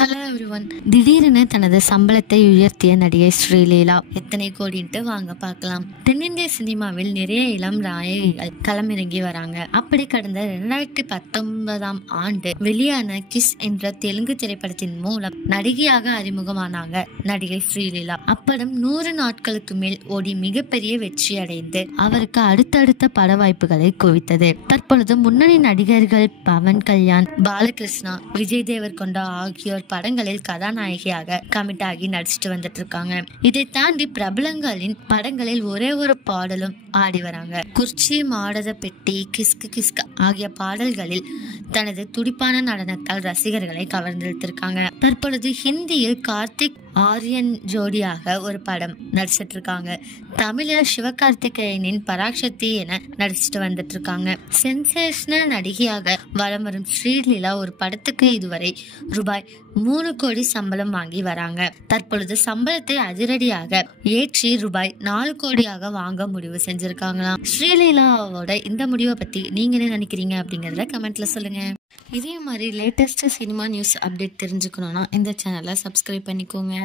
Hello everyone. திடீரென தனது சம்பளத்தை உயர்த்திய நடிகை ஸ்ரீலீலா எத்தனை கோடின்ட்டு வாங்க பார்க்கலாம். தென்னிந்திய சினிமாவில் நிறைய இளம் நாயகிகள் களமிறங்கி வராங்க. அப்படி கடந்த 2019 ஆண்டு வெளியான கிஸ் என்ற தெலுங்கு திரைப்படத்தின் மூலம் நடிகையாக அறிமுகமானாங்க நடிகை ஸ்ரீலீலா. அப்படம் 100 நாட்களுக்கு மேல் ஓடி மிகப்பெரிய வெற்றி அடைந்து அவருக்கு அடுத்தடுத்த பட வாய்ப்புகளை குவித்தது. தற்பொழுது முன்னணி நடிகர்கள் பவன் கல்யாண், பாலகிருஷ்ணா, விஜய் தேவர்கொண்டா ஆகியோர் படங்களில் கதாநாயகியாக கமிட் ஆகி நடிச்சிட்டு வந்துட்டு இருக்காங்க. இதை தாண்டி பிரபலங்களின் படங்களில் ஒரே ஒரு பாடலும் ஆடி வராங்க. குர்ச்சி, மாடத பெட்டி, கிஸ்கு கிஸ்கு ஆகிய பாடல்களில் தனது துடிப்பான நடனத்தால் ரசிகர்களை கவர்ந்தெடுத்திருக்காங்க. தற்பொழுது ஹிந்தியில் கார்த்திக் ஆரியன் ஜோடியாக ஒரு படம் நடிச்சிட்டு இருக்காங்க. தமிழில் சிவகார்த்திகேயனின் பராசக்தி என நடிச்சிட்டு வந்துட்டு இருக்காங்க. சென்சேஷனல் நடிகையாக வலம் வரும் ஸ்ரீலீலா ஒரு படத்துக்கு இதுவரை ரூபாய் 3 கோடி சம்பளம் வாங்கி வராங்க. தற்பொழுது சம்பளத்தை அதிரடியாக ஏற்றி ரூபாய் 4 கோடியாக வாங்க முடிவு செஞ்சிருக்காங்களாம். ஸ்ரீலீலாவோட இந்த முடிவை பத்தி நீங்க என்ன நினைக்கிறீங்க அப்படிங்கறத கமெண்ட்ல சொல்லுங்க. இதே மாதிரி லேட்டஸ்ட் சினிமா நியூஸ் அப்டேட் தெரிஞ்சுக்கணும்னா இந்த சேனலை சப்ஸ்கிரைப் பண்ணிக்கோங்க.